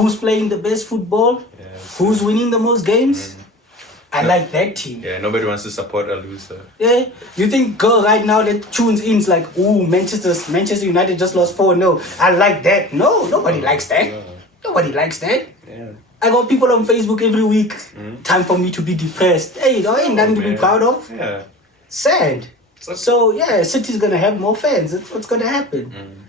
who's playing the best football, who's winning the most games. I like that team. Yeah, nobody wants to support a loser. Yeah, you think girl right now that tunes in is like, ooh, Manchester United just lost 4-0. I like that. No, nobody likes that. Yeah. Nobody likes that. Yeah. I got people on Facebook every week. Time for me to be depressed. Hey, there ain't nothing to be proud of. Yeah. Sad. So yeah, City's gonna have more fans. That's what's gonna happen.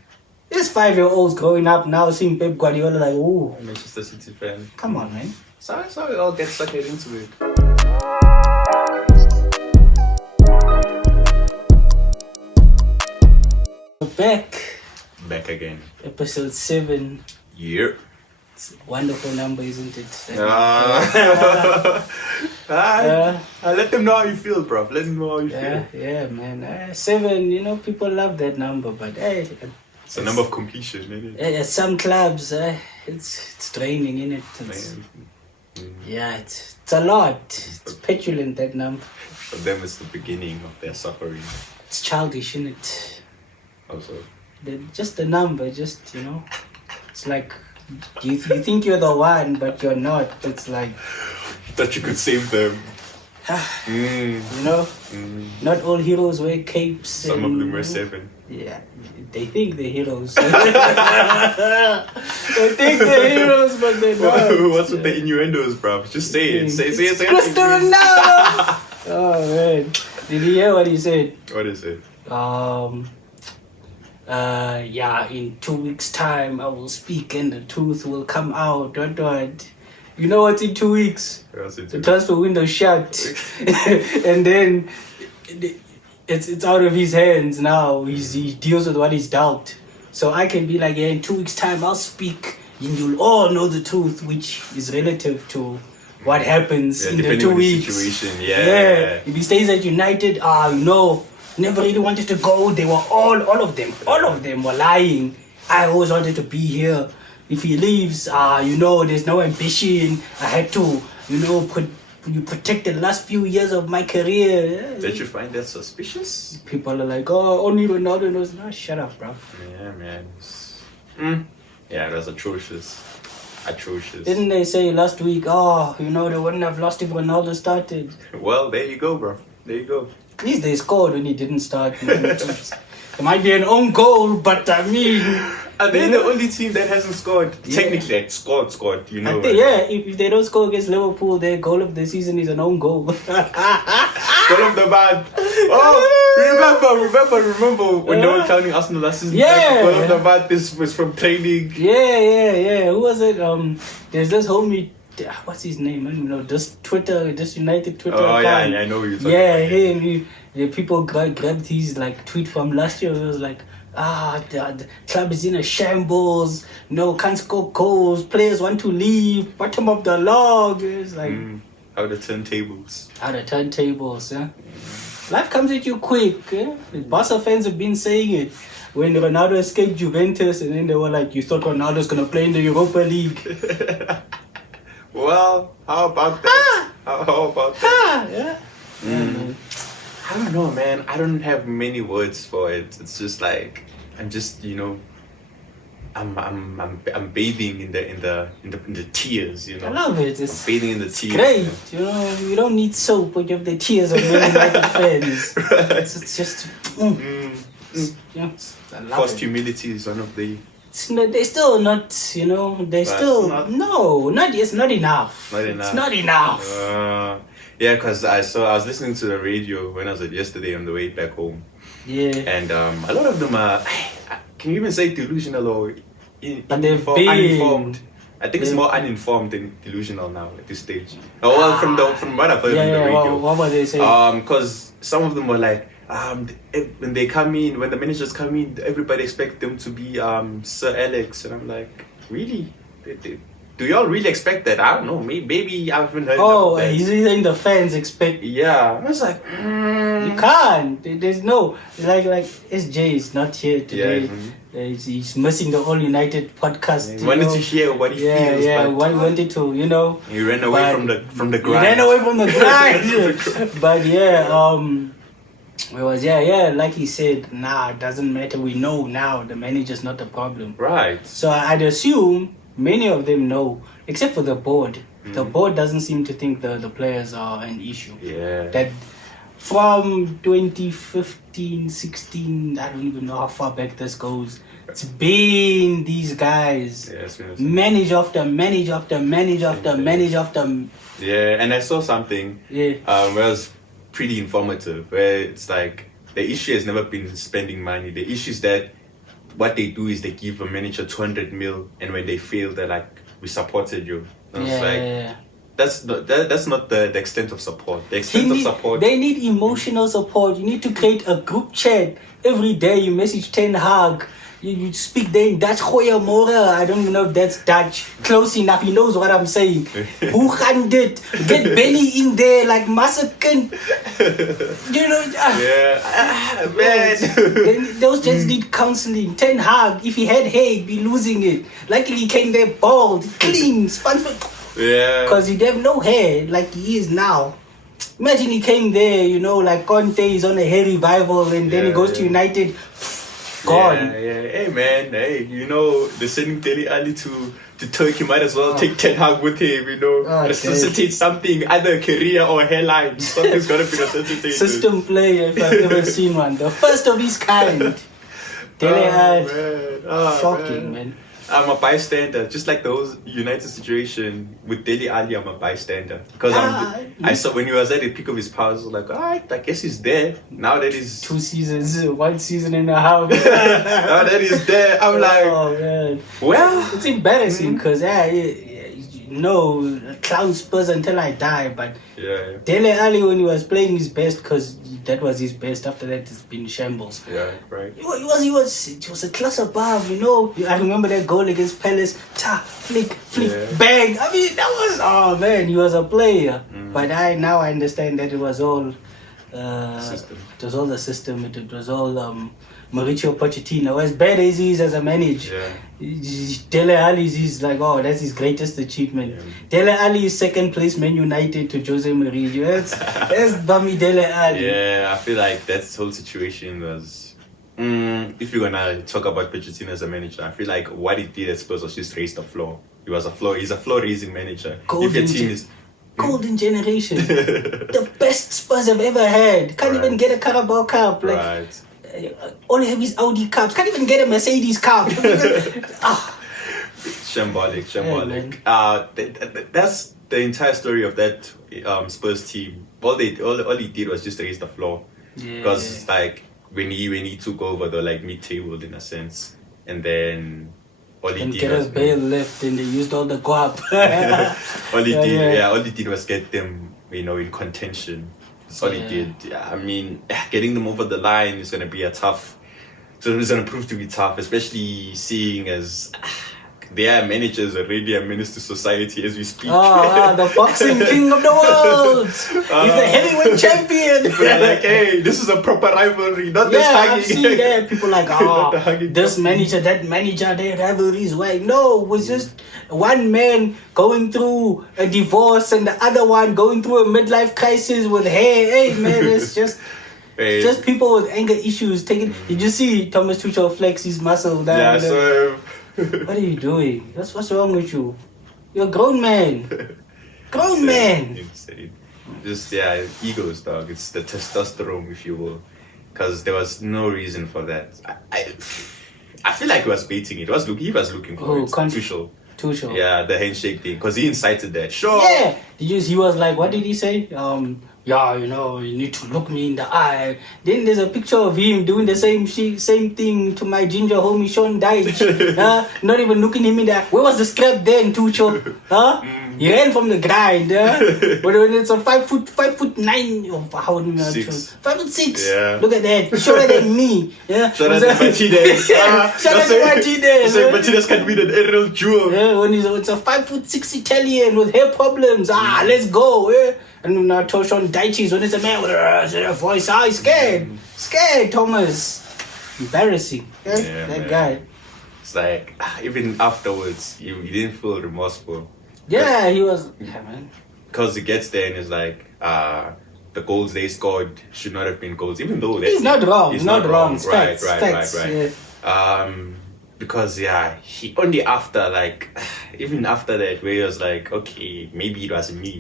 There's 5-year-olds growing up now seeing Pep Guardiola like, ooh, Manchester City fan. come on, man. So it all gets sucked into it. We're Back again. episode 7. Yeah. It's a wonderful number, isn't it? Let them know how you feel, bro. Let them know how you feel. Yeah, man. 7, people love that number, but hey, It's a number of completion, isn't it? at some clubs, it's draining, innit? Yeah, it's a lot. It's petulant, that number. For them, it's the beginning of their suffering. It's childish, innit? Also. Just the number, it's like you think you're the one, but you're not. It's like That you could save them. Not all heroes wear capes. Some of them were 7. Yeah, they think they're heroes. They think they're heroes, but they're not. What's with the innuendos, bro? Just say it. Say it. CRISTA RONALDO! Oh man, did you hear what he said? What is it? In 2 weeks' time I will speak and the truth will come out. What? You know what's in 2 weeks? The transfer window shut, and then it's out of his hands now. He deals with what he's dealt. So I can be like, yeah, in 2 weeks' time I'll speak, and you'll all know the truth, which is relative to what happens in the 2 weeks. Situation. Yeah. If he stays at United, never really wanted to go. They were all of them were lying. I always wanted to be here. If he leaves, there's no ambition. I had to, protect the last few years of my career. Did you find that suspicious? People are like, oh, only Ronaldo knows. No, shut up, bro. Yeah, man. Yeah, that's atrocious. Didn't they say last week, they wouldn't have lost if Ronaldo started? Well, there you go, bro. There you go. At least they scored when he didn't start. It might be an own goal, but I mean... Are they the only team that hasn't scored? Yeah. Technically, scored, if they don't score against Liverpool, their goal of the season is an own goal. Goal of the man. Oh, remember when they were counting Arsenal last season? Yeah. Goal of the man, this was from training. Yeah. Who was it? There's this homie... What's his name? I don't know. This United Twitter account. Yeah, I know what you're talking about. Yeah, the people grabbed his tweet from last year. It was like, the club is in a shambles. No, can't score goals. Players want to leave. Bottom of the log. It's like out of turntables. Yeah. Life comes at you quick. Yeah? The Barca fans have been saying it. When Ronaldo escaped Juventus, and then they were like, you thought Ronaldo's gonna play in the Europa League. Well, how about that? How about that? Yeah. I don't know, man. I don't have many words for it. It's just like I'm just, I'm bathing in the tears, I love it. It's bathing in the tears. Great, you don't need soap when you have the tears of Man United fans. Right. It's just, I love Forced it. humility is one of the. They're still not, it's not enough. It's not enough. Yeah, because I was listening to the radio when I was yesterday on the way back home. Yeah. And a lot of them are, can you even say delusional or uninformed? I think it's more uninformed than delusional now at this stage. From what I've heard on the radio. What were they saying? Because some of them were like, when they come in, when the managers come in, everybody expects them to be Sir Alex, and I'm like, really? Do y'all really expect that? I don't know. Maybe I haven't heard. Oh, he's saying the fans expect. Yeah, I was like, you can't. There's no like SJ is not here today. Yeah, he's missing the All United podcast. He wanted to hear what he feels. Yeah, what he wanted to, He ran away from the grind. He ran away from the grind. But like he said, it doesn't matter. We know now the manager's not the problem. Right. So I'd assume many of them know, except for the board. The board doesn't seem to think the players are an issue. Yeah. That from 2015, 16, I don't even know how far back this goes. It's been these guys. Yes, manage after manage after manage after manage after. Yeah, and I saw something. Yeah. Where it was pretty informative. Where it's like the issue has never been spending money. The issue is that what they do is they give a manager 200 mil, and when they fail, they're like, "We supported you." And it's like, that's not the extent of support. The extent of support. They need emotional support. You need to create a group chat every day. You message Ten Hag. You speak there in Dutch. Goeiemorgen. I don't even know if that's Dutch. Close enough. He knows what I'm saying. Hoe gaan dit? Get Benny in there like Massakin. You know. Man. Those just need counseling. Ten Hag, if he had hair, he'd be losing it. Luckily, he came there bald, clean, sponge. Yeah. Because he'd have no hair like he is now. Imagine he came there, you know, like Conte is on a hair revival, and then he goes to United. Gone. Yeah. Hey man, you know, they're sending Dele Alli to Turkey. Might as well take Ten Hag with him, you know. Resuscitate something, either a career or a hairline. Something's gotta be resuscitated. System player, if I've ever seen one. The first of his kind. Dele Alli. Shocking, man. I'm a bystander, just like the whole United situation with Dele Alli. I'm a bystander because I saw when he was at the peak of his powers, I was like, alright, I guess he's there. Now that he's 2 seasons, 1 season and a half. Now that he's there, I'm like, oh man. Well, it's embarrassing because clown Spurs until I die. But Dele Alli, when he was playing his best, because that was his best. After that, it's been shambles. Yeah, right. It was a class above, you know. I remember that goal against Palace. Flick, bang. I mean, that was, oh man, he was a player. But now I understand that it was all system. It was all the system. It was all Mauricio Pochettino. As bad as he is as a manager, Dele Alli is like, oh, that's his greatest achievement. Dele Alli is second place Man United to Jose Mourinho. That's bummy Dele Alli. Yeah, I feel like that whole situation was. If you're gonna talk about Pochettino as a manager, I feel like what he did at Spurs was just raise the floor. He's a floor raising manager. If your team is golden generation, the best Spurs have ever had. Can't even get a Carabao Cup. Like, only have his Audi Cups. Can't even get a Mercedes Cup. Shambolic. That's the entire story of that Spurs team. All he did was just raise the floor. Because like when he took over, they were like mid-table in a sense, and then all he did was Bale left, and they used all the guap. all he did was get them, you know, in contention. That's all he did. Yeah, I mean, getting them over the line is going to be it's going to prove to be tough, especially seeing as their managers already a menace to society as we speak. The boxing king of the world. He's the heavyweight champion. People are like, hey, this is a proper rivalry, not this hugging. I've seen that. People like, this manager, that manager, their rivalries. Why? No, it was just one man going through a divorce and the other one going through a midlife crisis with hair. Hey, man, it's just... Just people with anger issues. Did you see Thomas Tuchel flex his muscle down? What are you doing? What's wrong with you? You're a grown man. Insane. Just egos, dog. It's the testosterone, if you will, because there was no reason for that. I feel like he was baiting it. He was looking for it. Tuchel. Yeah, the handshake thing, because he incited that. Sure. Yeah. He was like, what did he say? You know, you need to look me in the eye. Then there's a picture of him doing the same thing to my ginger homie Sean Dyche. Not even looking him in the eye. Where was the scrap then, Tuchel? He ran from the grind. When it's a 5'9", or how old 5'6". Yeah. Look at that. Shorter than me. Yeah. Shorter than Martinez. Shorter than Martinez. Martinez can be an aerial jewel. Yeah, when it's a 5'6" Italian with hair problems. Let's go. Yeah. And now Sean Dyche when it's a man with a voice. He's scared, Thomas. Embarrassing. That guy. It's like, even afterwards, he didn't feel remorseful. Yeah, he was. Yeah, man. Because he gets there and it's like, the goals they scored should not have been goals, even though he's not wrong. He's not wrong. Right. Yeah. because he only after even after that, where he was like, okay, maybe it was me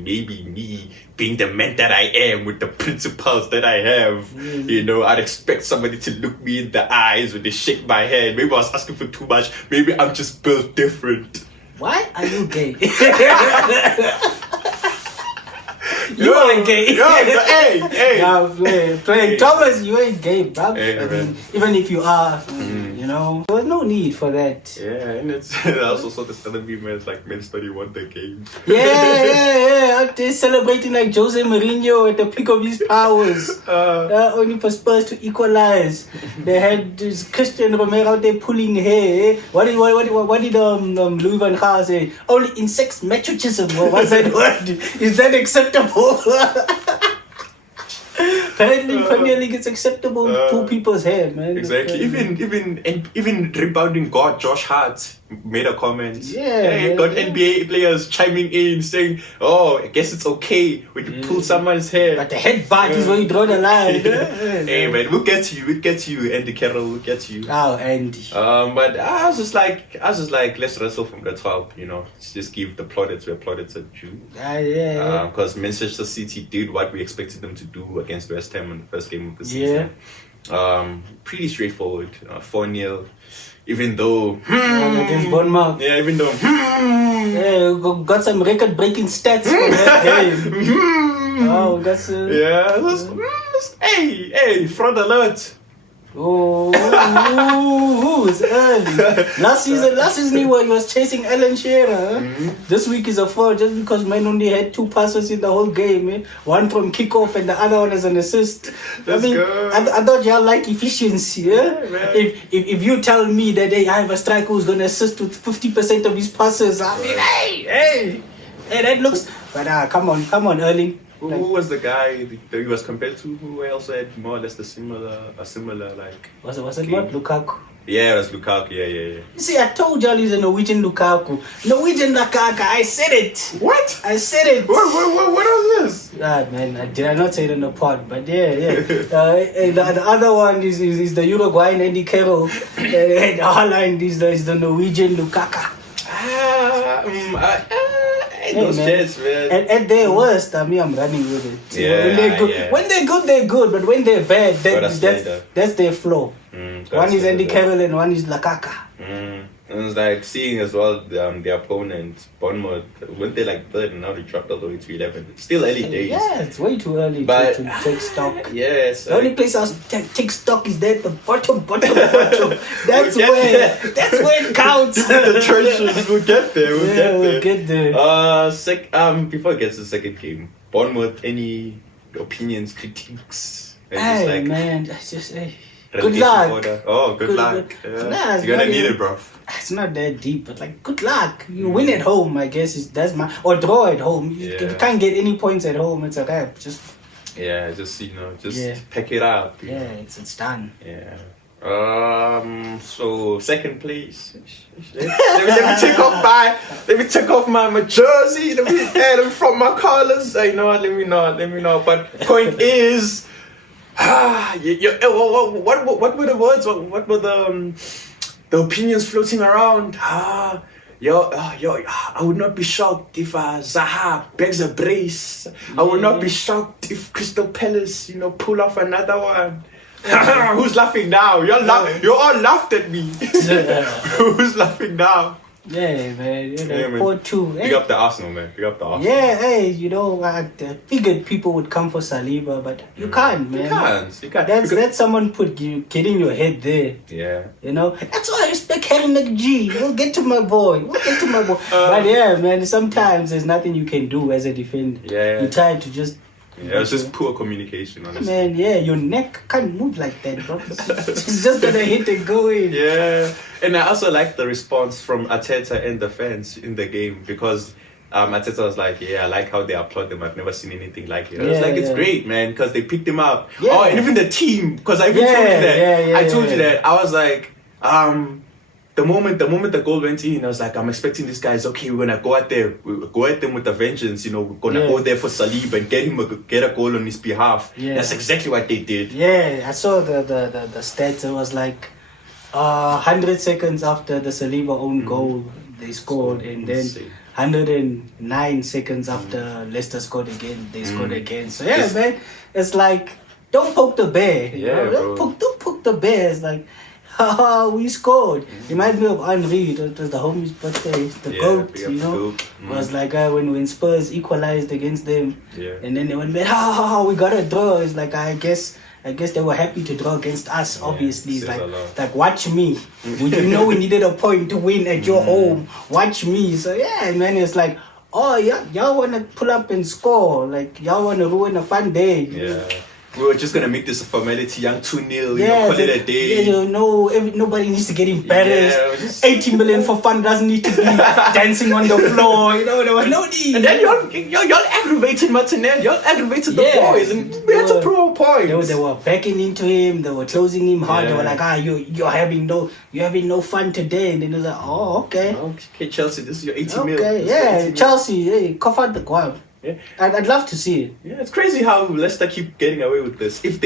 being the man that I am with the principles that I have. I'd expect somebody to look me in the eyes when they shake my hand. Maybe I was asking for too much. Maybe I'm just built different. Why are you gay? You ain't gay. Play. Thomas, you ain't gay, bro. Even if you are, there was no need for that. Yeah, and I also saw this other meme where it's like men study wonder game. Out there celebrating like Jose Mourinho at the peak of his powers. Only for Spurs to equalize. They had this Christian Romero out there pulling hair. What did Louis van Gaal say? Only in sex matrichism. What's that word? Is that acceptable? Apparently, in Premier League, it's acceptable to pull people's hair, man. Exactly. Even rebounding guard Josh Hart made a comment. Got NBA players chiming in saying, "Oh, I guess it's okay when you pull someone's hair." But the headbutt is where you draw the line. Hey man, we'll get to you, Andy Carroll. We'll get to you. Oh, Andy. But I was just like, let's wrestle from the top. Let's just give the plaudits where plaudits are due. Because Manchester City did what we expected them to do against West Ham in the first game of the season. Pretty straightforward. 4-0. Even though against Bournemouth. Even though got some record-breaking stats for that game. That's it was hey, fraud alert. It's early. Last season he was chasing Alan Shearer. This week is a fraud just because man only had 2 passes in the whole game. One from kickoff and the other one as an assist. I thought y'all like efficiency. If you tell me that I have a striker who's gonna assist with 50% of his passes, I mean, hey, that looks. But come on, Erling. Who was the guy that he was compared to? Who else had more or less a similar like? Was it what? Lukaku? Yeah, it was Lukaku. Yeah. See, I told y'all he's a Norwegian Lukaku. Norwegian Lukaku. I said it. What? I said it. What was this? Man, did I not say it on the pod? But yeah. The other one is the Uruguayan Andy Carroll. And Haaland is the Norwegian Lukaku. Those jets, man. At their worst, I'm running with it. When they're good, they're good. But when they're bad, that's their flow. One is Andy Carroll and one is Lukaku. It was like seeing as well the opponent, Bournemouth, went they like third and now they dropped all the way to 11. It's still early days. Yeah, it's way too early to take stock. Yes. The only place I'll take stock is there, the bottom. That's where it counts. The trenches, we'll get there. We'll get there. Before it gets to the second game, Bournemouth, any opinions, critiques? Man, it's just good luck. Good luck. Yeah. You're gonna need it, bro. It's not that deep, but good luck. You win at home, I guess. Or draw at home. If you can't get any points at home, it's a wrap. Just pack it up. Yeah, it's done. Yeah. So second place. Let me take off my jersey. Let me add them from my colors. Let me know. But point is. What were the words? What were the opinions floating around? I would not be shocked if Zaha begs a brace. I would not be shocked if Crystal Palace, pull off another one. Who's laughing now? You all laughed at me. Who's laughing now? Yeah, man. 4-2. Big up the Arsenal, man. Big up the Arsenal. Yeah, I figured people would come for Saliba, but you can't, man. You can't. That's someone get in your head there. Yeah. That's why I respect Harry McG. We'll get to my boy. But yeah, man, sometimes there's nothing you can do as a defender. Yeah. You try to just... Yeah, it's just poor communication, honestly. Man, your neck can't move like that, bro. It's just gonna hit and go in. Yeah, and I also like the response from Arteta and the fans in the game because Arteta was like, I like how they applaud them. I've never seen anything like it. I was like, it's great, man, because they picked him up. Yeah. Oh, and even the team, because I even told you that. I told you that. I was like, the moment the goal went in, I was like, I'm expecting these guys. Okay, we're gonna go out there, go at them with a vengeance. We're gonna go there for Saliba and get a goal on his behalf. Yeah. That's exactly what they did. Yeah, I saw the stats. It was like 100 seconds after the Saliba own goal, they scored, and then 109 seconds after Leicester scored again, they scored again. So yeah, man, it's like, don't poke the bear. Don't poke the bear. It's like, haha, we scored. Reminds me of Henry. It was the homie's birthday, the GOAT, you know. It was like when Spurs equalized against them, and then they went, ha, we got a draw. It's like, I guess they were happy to draw against us, obviously. It's like, watch me. You know we needed a point to win at your home. Watch me. So yeah, man, it's like, oh yeah, y'all want to pull up and score. Like, y'all want to ruin a fun day. Yeah. We were just going to make this a formality, young 2-0, call it a day. Nobody needs to get embarrassed. 80 million for fun doesn't need to be dancing on the floor. There was no need. And then y'all aggravated Martinelli, y'all aggravated the boys, and we had to prove a point. They were backing into him, they were closing him hard. They were like, you're having no fun today. And then it was like, oh, okay. Okay, Chelsea, this is your 80 million. Okay, yeah, Chelsea, hey, cough out the guap. Yeah. I'd love to see it. Yeah, it's crazy how Leicester keep getting away with this. If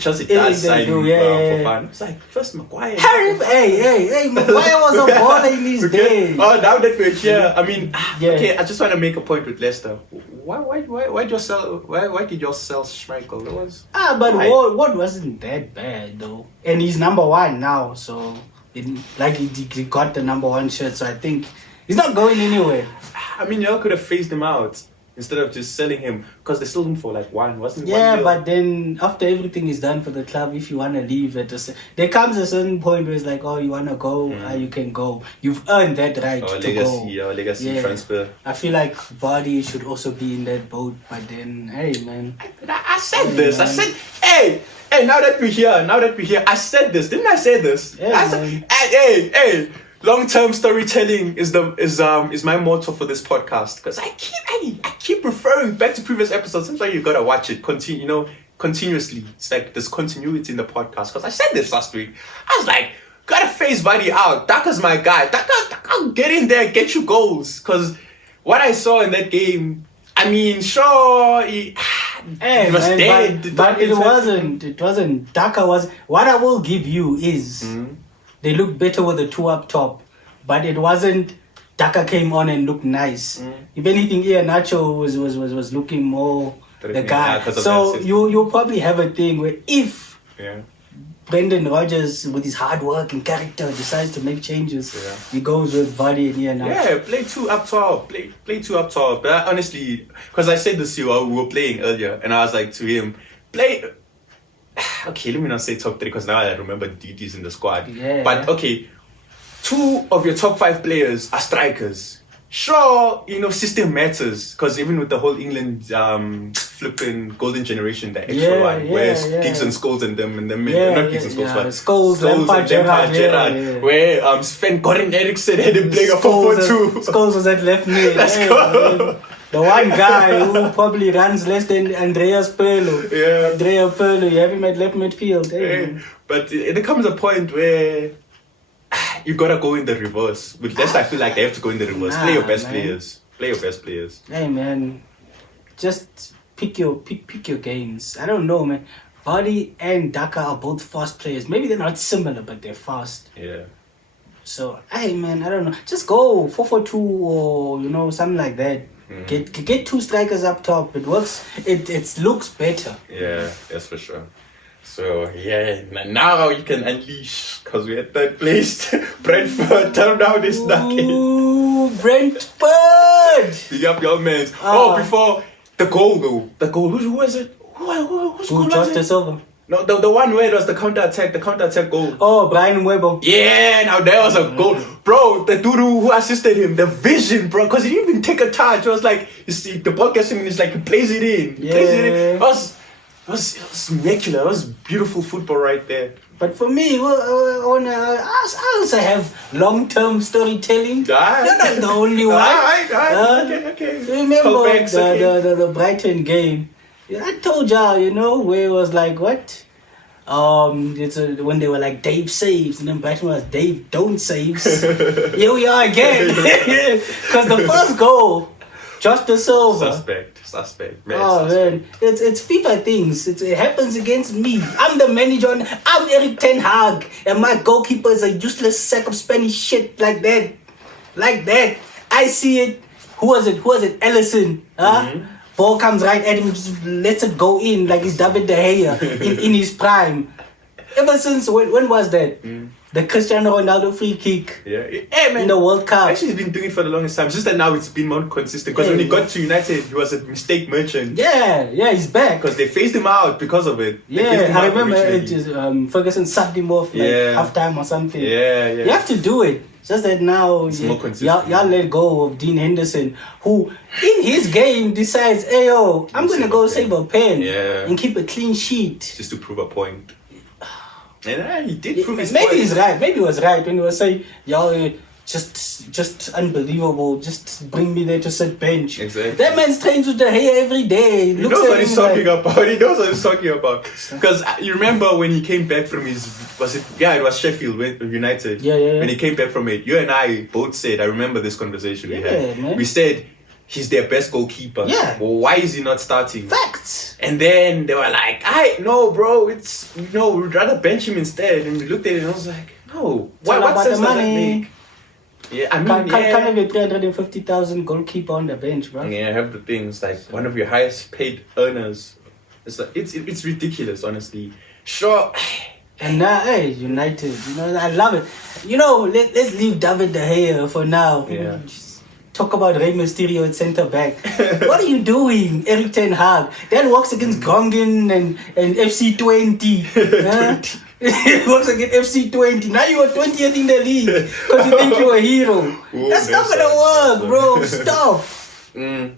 Chelsea does sign for fun. It's like, first Maguire. Hey, Maguire was a baller in his day. Oh, now that we're here, I mean, okay, I just want to make a point with Leicester. Why did you sell Schmeichel? Ward wasn't that bad though. And he's number one now, so he got the number one shirt, so I think he's not going anywhere. I mean, y'all could have phased him out instead of just selling him, because they sold him for like wasn't it? Yeah, but then after everything is done for the club, if you want to leave there comes a certain point where it's like, oh, you want to go, you can go. You've earned that right to go. Legacy transfer. I feel like Vardy should also be in that boat, but then, hey, man. I said this. Man. I said, hey, now that we're here, I said this. Didn't I say this? Yeah, I said, hey. Long-term storytelling is my motto for this podcast, because I keep referring back to previous episodes. Sometimes you gotta watch it continuously. It's like there's continuity in the podcast, because I said this last week. I was like, gotta phase Vardy out. Daka's my guy. Daka, get in there, get you goals. Because what I saw in that game, I mean, sure, he was dead. But it wasn't. Daka was. What I will give you is. They looked better with the two up top, but it wasn't. Daka came on and looked nice. If anything, Iheanacho was looking more the guy. So you'll probably have a thing where if Brendan Rodgers, with his hard work and character, decides to make changes, he goes with Vardy and Iheanacho. Yeah, play two up top. Play two up top. But honestly, because I said this to you while we were playing earlier, and I was like to him, play. Okay, let me not say top 3, because now I remember DD's in the squad. Yeah. But okay, 2 of your top 5 players are strikers. Sure, system matters, because even with the whole England flipping golden generation, the extra one, where Giggs and Scholes and them in the middle, not Giggs and Scholes, but Scholes, Lampard, Gerrard, where Sven Goran Eriksson had him playing a 4-4-2. Scholes was at left mid. Let's go. The one guy who probably runs less than Andreas Pirlo. Yeah. Andrea Pirlo, you have him at left midfield. Hey. But there comes a point where you gotta go in the reverse. With Leicester, I feel like they have to go in the reverse. Play your best players. Hey man, just pick your games. I don't know, man. Vardy and Daka are both fast players. Maybe they're not similar, but they're fast. Yeah. So, hey man, I don't know. Just go 4-4-2 or something like that. Get 2 strikers up top. It works. It looks better. Yeah, that's for sure. So yeah, now you can unleash, because we're at 3rd place. Brentford, turn down this knocking. Ooh, Brentford! Big up your man. Before the goal though. The goal. Who was it? Who's goal was it? Over. No, the one where it was the counter-attack goal. Oh, Brian Webber. Yeah, now there was a goal. Bro, the dude who assisted him, the vision, bro, because he didn't even take a touch. It was like, you see, the ball gets him and it's like, he plays it in. It was immaculate. It was beautiful football right there. But for me, I also have long-term storytelling. You're not the only one. Okay. Remember the Brighton game? I told y'all, where it was like, what? When they were like, Dave saves, and then Brighton was, Dave don't saves. Here we are again. Because the first goal Josh the Silva. Suspect. Man, Oh man, it's FIFA things. It happens against me. I'm the manager. I'm Eric Ten Hag, and my goalkeeper is a useless sack of Spanish shit like that. I see it. Who was it? Ellison. Huh? Mm-hmm. Ball comes right at him, just lets it go in like he's David De Gea in his prime. Ever since when was that? The Cristiano Ronaldo free kick. Yeah. Hey, man. In the World Cup. Actually, he's been doing it for the longest time. Just that now it's been more consistent. Because when he got to United, he was a mistake merchant. Yeah, he's back. Because they phased him out because of it. I remember it just, Ferguson sucked him off like half time or something. Yeah. You have to do it. Just that now, more consistent. y'all let go of Dean Henderson, who in his game decides, hey yo, I'm gonna go save a pen and keep a clean sheet. Just to prove a point. And he did prove his Maybe point. he's right. Maybe he was right when he was saying, y'all just unbelievable. Just bring me there to sit bench. Exactly. That man's trains with the hair every day. He knows what he's talking about. Because you remember when he came back from his, it was Sheffield United. Yeah. When he came back from it, you and I both said, I remember this conversation we had. Man. We said, he's their best goalkeeper. Yeah. Well, why is he not starting? Facts. And then they were like, no, bro, we'd rather bench him instead. And we looked at it and I was like, no. What sense does that make? Yeah, I mean, can't have a 350,000 goalkeeper on the bench, bro. Yeah, I have the things like one of your highest paid earners. It's ridiculous, honestly. Sure. And now, hey, United, I love it. Let's leave David De Gea for now. Yeah. Just talk about Rey Mysterio at centre back. What are you doing, Eric Ten Hag? That works against Grongen and FC 20. Huh? It works against FC 20. Now you are 20th in the league because you think you're a hero. That's not gonna work, bro. Stop.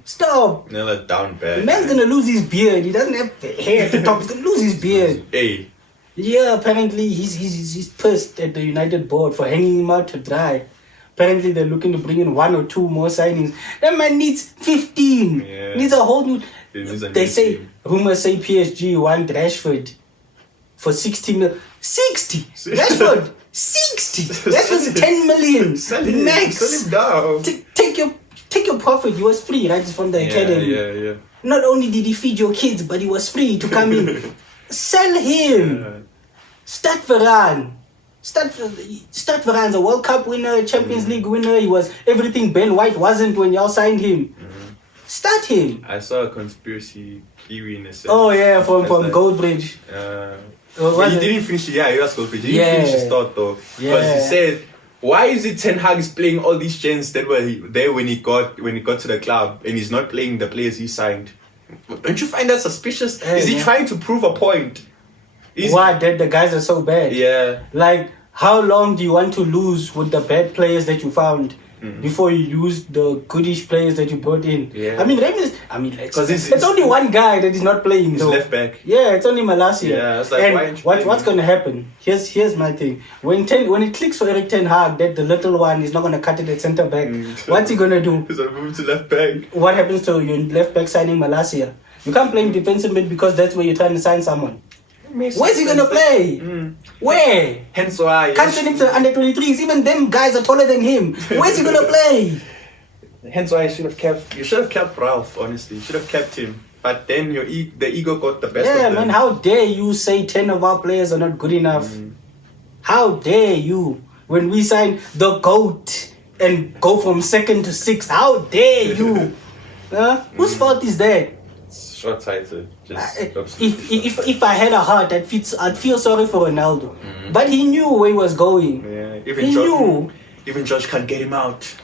Stop. Nearly down bad. The man's gonna lose his beard. He doesn't have hair at the top. He's gonna lose his beard. Hey. Yeah, apparently he's pissed at the United board for hanging him out to dry. Apparently they're looking to bring in 1 or 2 more signings. That man needs 15. Yeah. Needs a whole new. Rumors say PSG want Rashford for 60 mil. 60. Rashford 60. Rashford's 10 million. Max. Sell him down. Take your profit. He was free, right? From the academy. Yeah. Not only did he feed your kids, but he was free to come in. Sell him. Yeah. Start Varane. Start Varane's a World Cup winner, Champions League winner. He was everything Ben White wasn't when y'all signed him. Start him. I saw a conspiracy theory in a sense. Oh yeah, from Goldbridge. But he didn't finish. Yeah, he was Goldbridge. He didn't finish his thought though, because he said, "Why is it Ten Hag is playing all these gens that were there when he got to the club, and he's not playing the players he signed? Don't you find that suspicious? Is he trying to prove a point? That the guys are so bad? Yeah. Like, how long do you want to lose with the bad players that you found before you use the goodish players that you brought in? Yeah. I mean, it's only one guy that is not playing. He's though. left back. Yeah, it's only Malacia. Yeah, it's like, and what's going to happen? Here's my thing. When it clicks for Eric Ten Hag that the little one is not going to cut it at centre back, what's he going to do? He's going to move to left back. What happens to your left back signing Malacia? You can't play him defensive mid because that's where you're trying to sign someone. Where's he going to play? Where? Hence why. Can't send him to under 23s. Even them guys are taller than him. Where's he going to play? Hence why you should have kept Ralph, honestly. You should have kept him. But then the ego got the best of them. Yeah, man, how dare you say 10 of our players are not good enough? How dare you? When we sign the GOAT and go from 2nd to 6th, how dare you? Whose fault is that? Short-sighted. If I had a heart, I'd feel sorry for Ronaldo. But he knew where he was going. Yeah, even Josh can't get him out.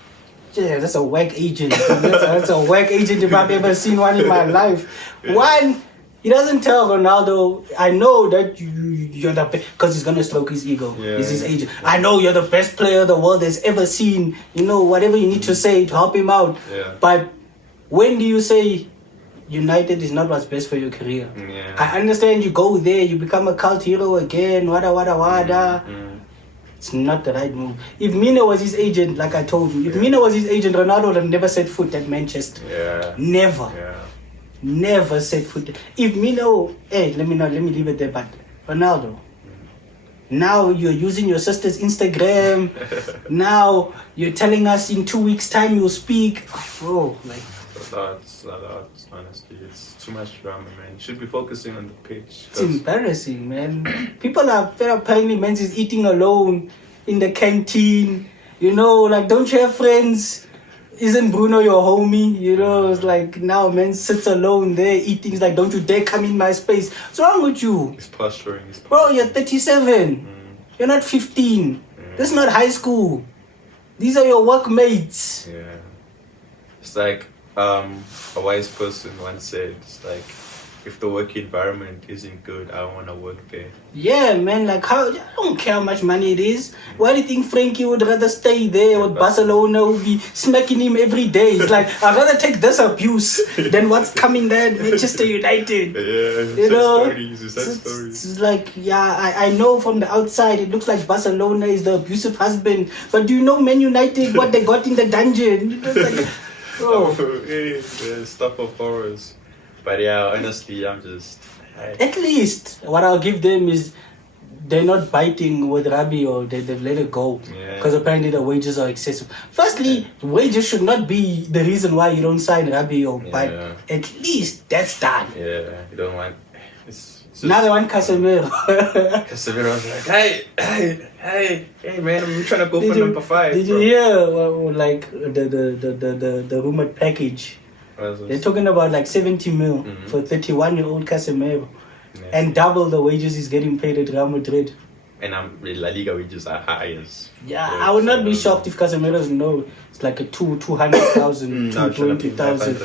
Yeah, that's a whack agent. That's a whack agent if I've ever seen one in my life. One, he doesn't tell Ronaldo, I know that you're the best, because he's going to stroke his ego. Yeah, He's his agent. I know you're the best player the world has ever seen. Whatever you need to say to help him out. Yeah. But when do you say United is not what's best for your career? Yeah. I understand you go there, you become a cult hero again, wada. It's not the right move. If Mina was his agent, like I told you, if Mina was his agent, Ronaldo would have never set foot at Manchester. Yeah. Never. Yeah. Never set foot. If Mina, let me leave it there, but Ronaldo, Now you're using your sister's Instagram. Now you're telling us in 2 weeks' time you'll speak. Bro, like... It's a lot, honestly. It's too much drama, man. You should be focusing on the pitch. It's embarrassing, man. People are fed up. Apparently, man is eating alone in the canteen. You know, like, don't you have friends? Isn't Bruno your homie? You know, it's like, now man sits alone there eating. It's like, don't you dare come in my space. What's wrong with you? He's posturing. Bro, you're 37. You're not 15. This is not high school. These are your workmates. Yeah. It's like, a wise person once said, it's like, if the work environment isn't good, I don't want to work there. Yeah, man, like, I don't care how much money it is. Why do you think Frankie would rather stay there with Barcelona, would be smacking him every day? It's like, I'd rather take this abuse than what's coming there at Manchester United. Yeah, you know? Stories. It's like, yeah, I know from the outside it looks like Barcelona is the abusive husband, but do you know Man United, what they got in the dungeon? You know, it's like, bro. Stuff of horrors. But yeah, honestly, I'm just... At least what I'll give them is they're not biting with Rabi, or they've let it go. Because apparently the wages are excessive. Firstly, wages should not be the reason why you don't sign Rabi, but at least that's done. Yeah, you don't want... It's now they want Casemiro. Casemiro's like, hey, man, I'm trying to go for number 5. Did you hear like the rumored package? They're talking about like 70 mil for 31-year-old Casemiro, and double the wages he's getting paid at Real Madrid. And La Liga wages are high as... Yeah, I would not be shocked if Casemiro's it's like a 200,000, 220,000.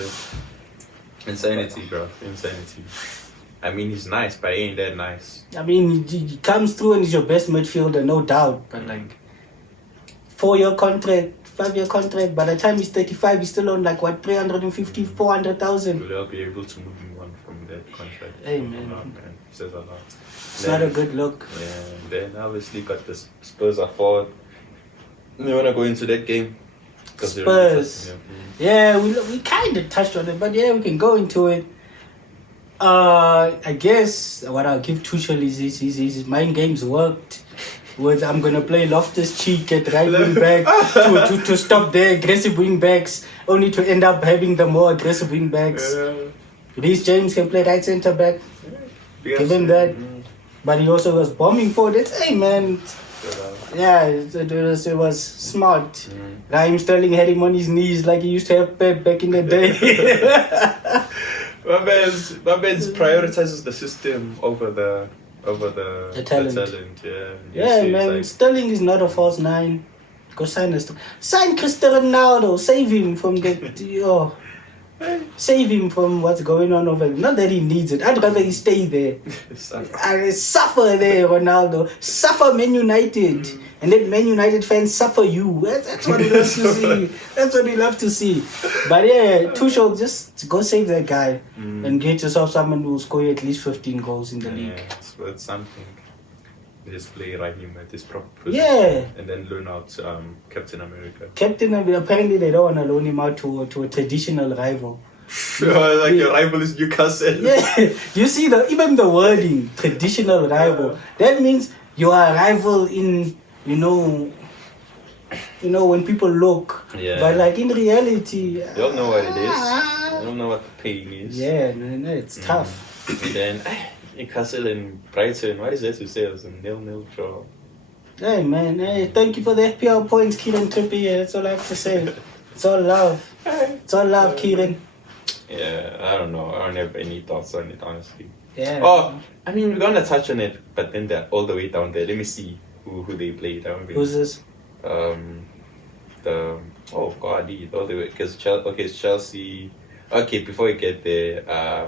Insanity, bro. Insanity. I mean, he's nice, but he ain't that nice. I mean, he comes through and he's your best midfielder, no doubt. But like, 4-year contract, 5-year contract. By the time he's 35, he's still on like what, 350, 400,000. Will they be able to move him on from that contract? Hey, man. It says a lot. It's not a good look. Yeah, then obviously got the Spurs are forward. You want to go into that game? Spurs. Yeah, we kind of touched on it, but yeah, we can go into it. I guess what I'll give Tuchel is his mind games worked. With I'm gonna play Loftus-Cheek at right wing back to stop their aggressive wing backs, only to end up having the more aggressive wing backs. Reece James can play right centre back. Give him that. But he also was bombing for it. Hey man, yeah, it was smart. Raheem Sterling had him on his knees like he used to have Pep back in the day. My man's prioritizes the system over the talent. Yeah, man. Like, Sterling is not a false 9. Go sign CRISTA RONALDO. Save him from the save him from what's going on over there. Not that he needs it. I'd rather he stay there. Suffer there, Ronaldo. Suffer Man United. And let Man United fans suffer you. That's what we love to see. That's what we love to see. But yeah, Tuchel, just go save that guy and get yourself someone who will score you at least 15 goals in the league. It's worth something. Just play Raheem at this proper position. Yeah. And then loan out Captain America. Apparently they don't want to loan him out to a traditional rival. Your rival is Newcastle. Yeah. You see even the wording, traditional rival. That means you are a rival in, you know when people look. Yeah. But like in reality, you don't know what it is. You don't know what the pain is. Yeah, no, it's tough. And then Newcastle and Brighton, what is that to say? It was a 0-0 draw. Hey man, thank you for the FPL points, Kieran Trippier. That's all I have to say. It's all love. It's all love, Kieran. Yeah, I don't know. I don't have any thoughts on it, honestly. Yeah. Oh, I mean, we're gonna touch on it, but then they're all the way down there. Let me see who they played. Who's this? All the way because it's Chelsea. Okay, before we get there,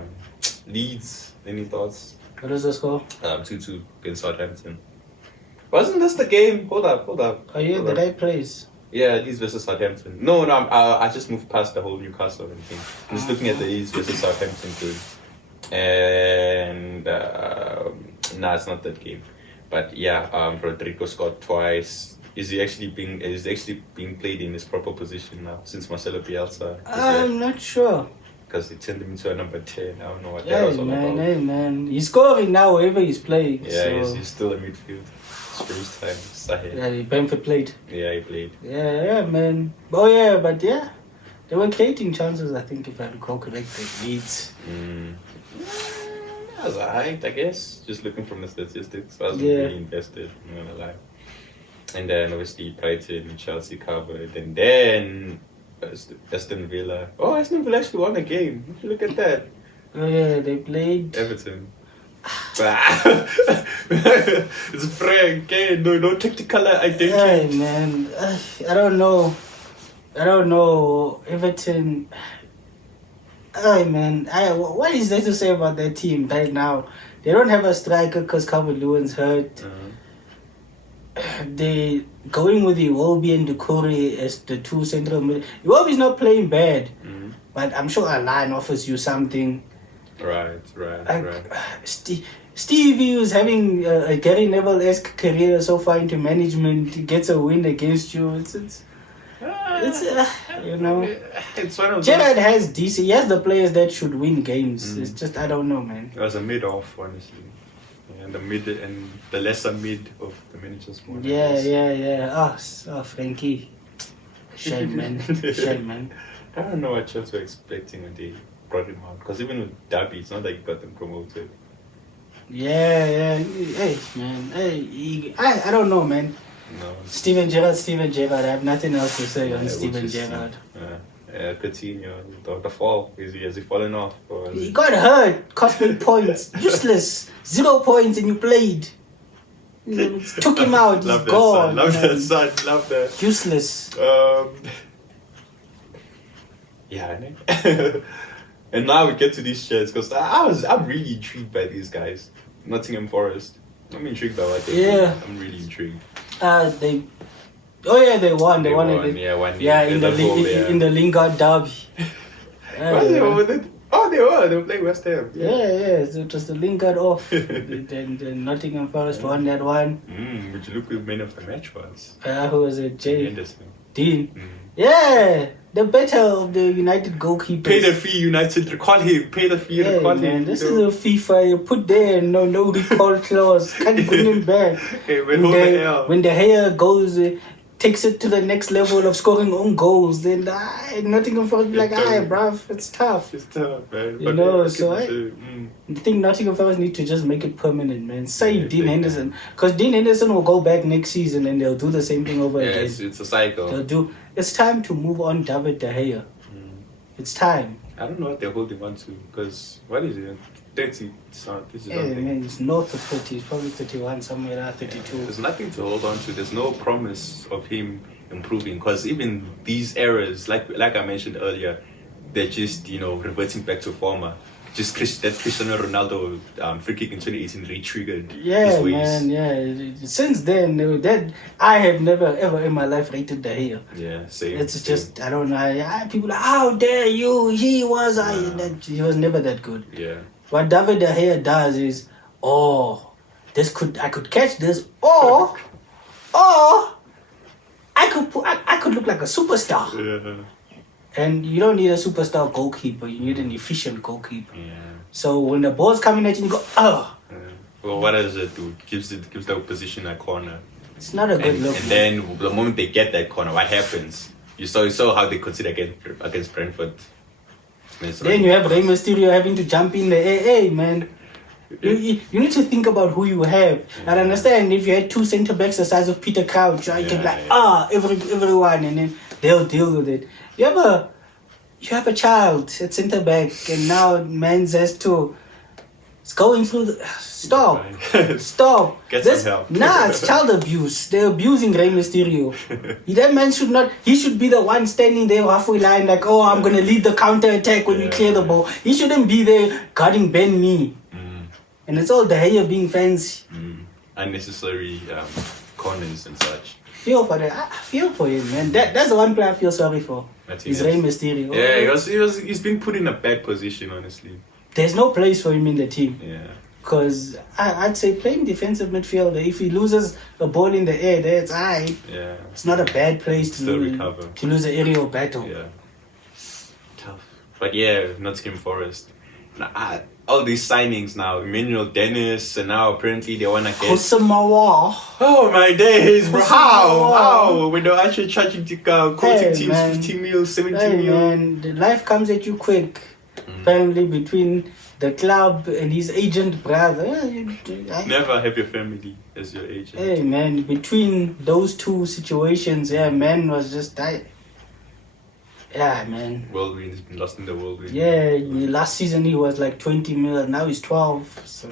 Leeds. Any thoughts? What is the score? 2-2 against Southampton. Wasn't this the game? Hold up. Are you in the right place? Yeah, Leeds versus Southampton. No, I just moved past the whole Newcastle and thing. I'm just looking at the Leeds versus Southampton game. And it's not that game. But yeah, Rodrigo scored twice. Is he actually being played in his proper position now since Marcelo Bielsa? I'm not sure. Because they turned him into a number 10. I don't know what that was all about. Hey man, he's scoring now wherever he's playing. Yeah, so. He's still a midfield. Spurs time. Sahel. Yeah, Bamford played. Yeah, he played. Yeah, man. Oh yeah, but yeah, they were creating chances. I think if I recall correctly, Leeds. That was alright, I guess. Just looking from the statistics, I wasn't Yeah. really invested. I'm not gonna lie. And then obviously Brighton and Chelsea covered, and then Aston Villa. Oh, Aston Villa actually won a game. Look at that. Oh yeah, they played. Everton. It's Frank. Okay? No tactical identity. Hey man, I don't know. Everton. Hey man, what is there to say about their team right now? They don't have a striker because Calvert-Lewin's hurt. They going with Iwobi and Doucouré as the two central mid. Iwobi's not playing bad, but I'm sure a line offers you something. Right. Stevie, who's having a Gary Neville-esque career so far into management, gets a win against you. It's you know. It's one of Gerrard has DC. He has the players that should win games. It's just I don't know, man. It was a mid-off, honestly. And the mid and the lesser mid of the managers. Yeah. Oh, Frankie. Shame, man. Shame, man. I don't know what Chelsea were expecting when they brought him out. Because even with Derby, it's not like he got them promoted. Yeah. Hey, man. Hey, I don't know, man. No. Steven Gerrard. I have nothing else to say on Steven Gerrard. Coutinho, the fall. Has he fallen off? Or He got hurt, cost me points. Useless. 0 points and you played. Took him out, he's Love that gone. son. Love that son. Love that. Useless. Yeah, and now we get to these shirts because I'm really intrigued by these guys. Nottingham Forest. I'm intrigued by what they do. I'm really intrigued. They won. They won. One In the Lingard derby. They were. They were playing West Ham. Yeah. So it was the Lingard off. then Nottingham Forest won that one. Would you look who man of the match was? Who was it? Henderson. Dean. Yeah, the better of the United goalkeepers. Pay the fee, United. Recall him. Pay the fee. Recall him. This is a FIFA. You put there no recall clause. Can't bring him back. When the hair goes, takes it to the next level of scoring own goals, then Nottingham Forest be like, bruv, it's tough. It's tough, man. You know, so I think Nottingham Forest need to just make it permanent, man. Save Dean Henderson. Because Dean Henderson will go back next season and they'll do the same thing over again. It's a cycle. It's time to move on David De Gea. It's time. I don't know what they're holding on to, because what is it? 30 something. Man, it's north of 30. It's probably 31, somewhere around 32. There's nothing to hold on to. There's no promise of him improving, because even these errors, like I mentioned earlier, they're just, reverting back to former. Just that Cristiano Ronaldo free kick in 2018 re-triggered his ways. Man, yeah. Since then, I have never ever in my life rated De Gea. Yeah, same. It's just, I don't know. People are like, how dare you? He was never that good. Yeah. What David De Gea does is, I could catch this, or I could look like a superstar. Yeah. And you don't need a superstar goalkeeper. You need an efficient goalkeeper. Yeah. So when the ball's coming at you, you go, Well, what does it do? Gives the opposition a corner. It's not a good look. And then the moment they get that corner, what happens? You saw how they considered against Brentford. Then you have Rey Mysterio having to jump in the hey man. You need to think about who you have. I understand if you had two centre backs the size of Peter Crouch, you can be like, everyone, and then they'll deal with it. You have a child at centre back, and now Mans has to. It's going through the. Stop. Get some help. It's child abuse. They're abusing Rey Mysterio. That man should not. He should be the one standing there halfway line, like, I'm gonna lead the counter attack when we clear the ball. He shouldn't be there guarding Ben Mee. And it's all De Gea being fancy. Unnecessary corners and such. I feel for him, man. That's the one player I feel sorry for. Is Rey Mysterio. Yeah, he's been put in a bad position, honestly. There's no place for him in the team. Yeah. Because I'd say playing defensive midfielder, if he loses a ball in the air, that's alright. Yeah. It's not a bad place to recover. To lose an aerial battle. Yeah. Tough. But yeah, Nottingham Forest. all these signings now, Emmanuel Dennis, and now apparently they want to get... Kusamawa. Oh my days, bro. Kusamawa. How? When they're actually charging the coaching teams man. 50 mil, 70 Hey, mil. man, the life comes at you quick. Apparently, between the club and his agent brother. Never have your family as your agent. Hey, man, between those two situations, man was just died. Yeah, man. Whirlwind has been lost in the whirlwind. Yeah, last season he was like 20 mil, now he's 12. So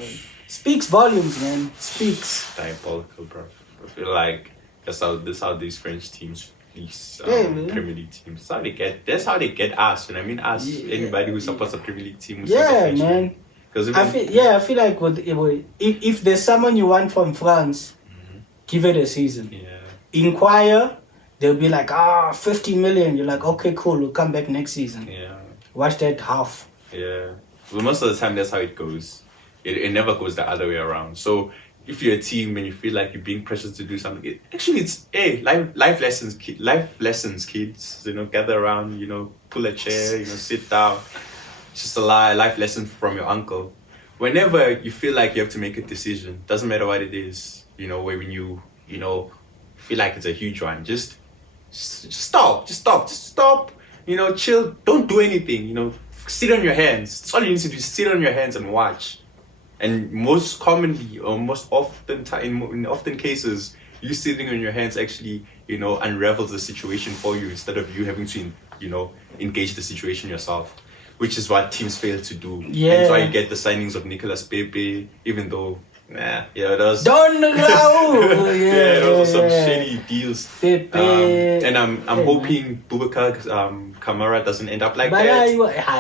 speaks volumes, man. Speaks. Diabolical, bro. I feel like that's how these French teams, these Premier League teams, that's how they get us. You know what I mean? Us, anybody who supports a Premier League team. Yeah, man. Because I feel like if there's someone you want from France, give it a season. Yeah. Inquire. They'll be like, 50 million. You're like, okay, cool. We'll come back next season. Yeah. Watch that half. Yeah. Well, most of the time, that's how it goes. It never goes the other way around. So if you're a team and you feel like you're being pressured to do something, it's life lessons, kids. You know, gather around. You know, pull a chair. You know, sit down. It's just a life lesson from your uncle. Whenever you feel like you have to make a decision, doesn't matter what it is. You know, when you feel like it's a huge one, just stop. You know, chill. Don't do anything. You know, sit on your hands. That's all you need to do. Sit on your hands and watch. And most commonly, or most often in often cases, you sitting on your hands actually, unravels the situation for you instead of you having to, engage the situation yourself, which is what teams fail to do. Yeah. And that's why you get the signings of Nicolas Pepe, even though. That was Don Raul. Yeah, those were some shady deals. Pepe. And I'm hoping Boubacar Kamara doesn't end up like that.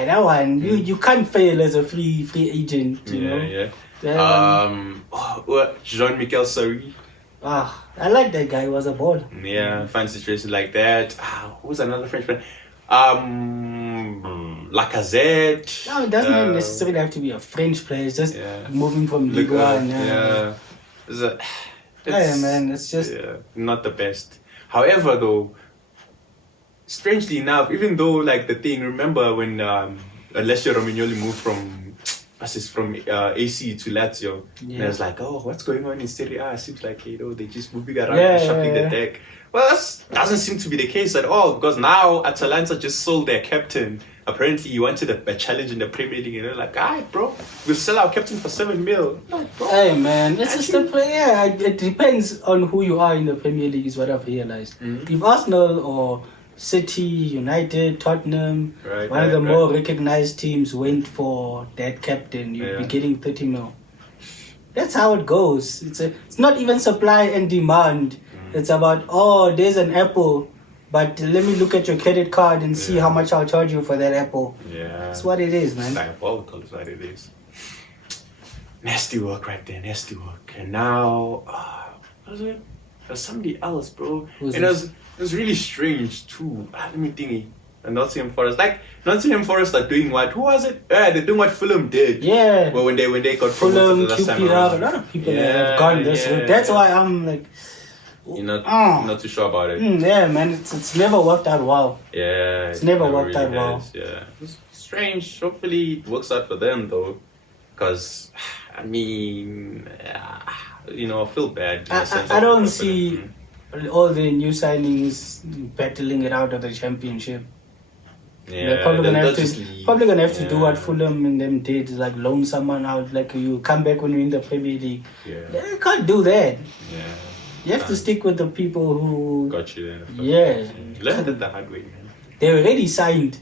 That one you can't fail as a free agent. You know? Jean-Michel Sarri. I like that guy. He was a baller. Yeah, fun situation like that. Who's another French friend? Lacazette. No, it doesn't necessarily have to be a French player. It's just moving from Ligue 1. It's just not the best. However, though, strangely enough, even though like the thing, remember when Alessio Romagnoli moved from AC to Lazio, and I was like, what's going on in Serie A? It seems like they just moving around and shuffling the deck. Well, that doesn't seem to be the case at all, because now Atalanta just sold their captain. Apparently, he wanted a challenge in the Premier League, and they're like, alright, bro, we'll sell our captain for 7 mil. Like, bro, hey, man, it's just a player. It depends on who you are in the Premier League, is what I've realized. If Arsenal or City, United, Tottenham, one of the more recognized teams went for that captain, you'd be getting 30 mil. That's how it goes. It's not even supply and demand. It's about, there's an apple, but let me look at your credit card and see how much I'll charge you for that apple. Yeah. That's what it is, man. It's diabolical is what it is. Nasty work right there, nasty work. And now, what was it? There's somebody else, bro. It was really strange, too. Let me think. And Nottingham Forest. Like, Nottingham Forest are doing what? Who was it? They're doing what Fulham did. Yeah. Well, when they got Fulham, promoted the last time QPR, around. a lot of people have gone this way. That's why I'm like... You're not too sure about it. Yeah, man, it's never worked out well. Yeah, it's never worked out well. Yeah, it's strange. Hopefully, it works out for them though, because I mean, I feel bad. I don't see all the new signings battling it out of the championship. Yeah, they're probably gonna have to do what Fulham and them did, like loan someone out, like you come back when you're in the Premier League. Yeah, they can't do that. Yeah. You have to stick with the people who got you there. Learned it the hard way, man. They already signed